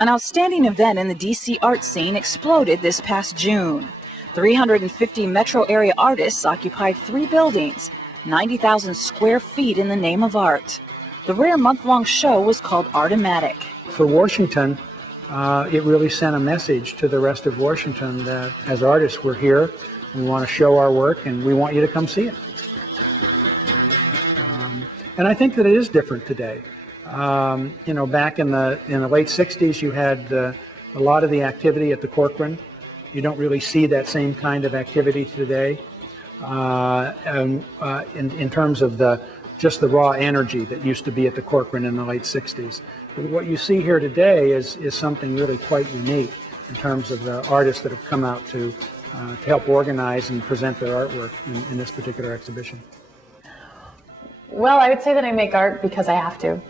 An outstanding event in the DC art scene exploded this past June. 350 metro area artists occupied 3 buildings, 90,000 square feet in the name of art. The rare month-long show was called Artomatic. For Washington, it really sent a message to the rest of Washington that as artists we're here, we want to show our work, and we want you to come see it. And I think that it is different today. You know, back in the late 60s, you had a lot of the activity at the Corcoran. You don't really see that same kind of activity today. In terms of just the raw energy that used to be at the Corcoran in the late 60s. But what you see here today is something really quite unique in terms of the artists that have come out to help organize and present their artwork in this particular exhibition. Well, I would say that I make art because I have to.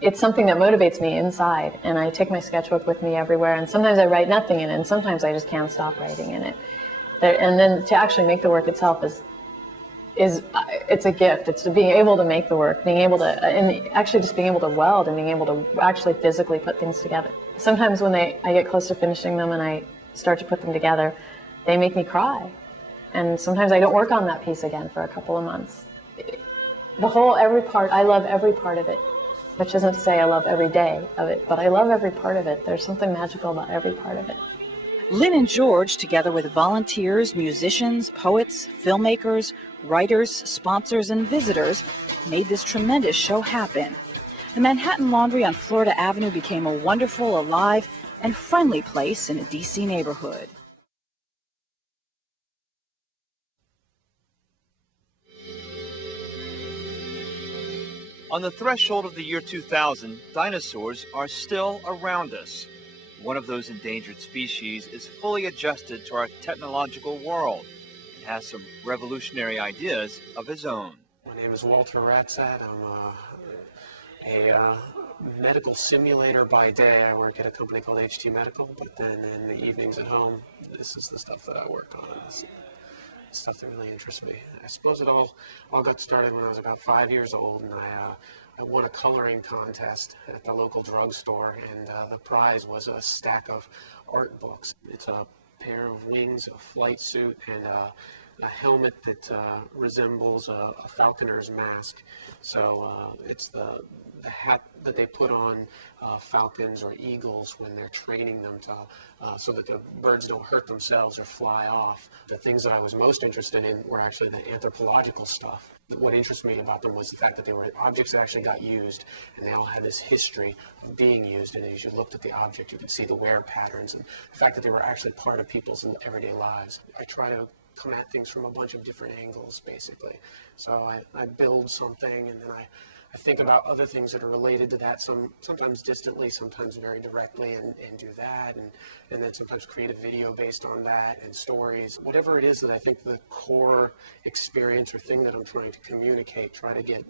It's something that motivates me inside, and I take my sketchbook with me everywhere, and sometimes I write nothing in it, and sometimes I just can't stop writing in it. And then to actually make the work itself it's a gift. It's being able to make the work, being able to, and actually just being able to weld and being able to actually physically put things together. Sometimes when I get close to finishing them and I start to put them together, they make me cry. And sometimes I don't work on that piece again for a couple of months. Every part, I love every part of it, which isn't to say I love every day of it, but I love every part of it. There's something magical about every part of it. Lynn and George, together with volunteers, musicians, poets, filmmakers, writers, sponsors, and visitors, made this tremendous show happen. The Manhattan Laundry on Florida Avenue became a wonderful, alive, and friendly place in a DC neighborhood. On the threshold of the year 2000, dinosaurs are still around us. One of those endangered species is fully adjusted to our technological world and has some revolutionary ideas of his own. My name is Walter Ratzat. I'm a medical simulator by day. I work at a company called HT Medical, but then in the evenings at home, this is the stuff that I work on. This stuff that really interests me. I suppose it all got started when I was about 5 years old, and I won a coloring contest at the local drugstore, and the prize was a stack of art books. It's a pair of wings, a flight suit, and a helmet that resembles a falconer's mask. So it's the hat that they put on falcons or eagles when they're training them to, so that the birds don't hurt themselves or fly off. The things that I was most interested in were actually the anthropological stuff. What interested me about them was the fact that they were objects that actually got used, and they all had this history of being used, and as you looked at the object, you could see the wear patterns, and the fact that they were actually part of people's everyday lives. I try to come at things from a bunch of different angles, basically. So I build something, and then I think about other things that are related to that, sometimes distantly, sometimes very directly, and do that, and then sometimes create a video based on that, and stories. Whatever it is that I think the core experience or thing that I'm trying to communicate, try to get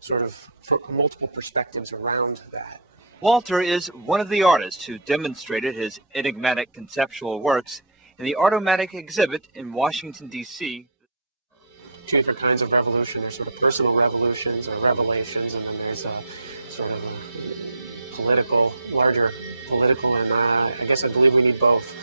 sort of multiple perspectives around that. Walter is one of the artists who demonstrated his enigmatic conceptual works in the Artomatic exhibit in Washington, D.C. Two different kinds of revolution. There's sort of personal revolutions or revelations, and then there's a sort of a political, larger political, and I guess I believe we need both.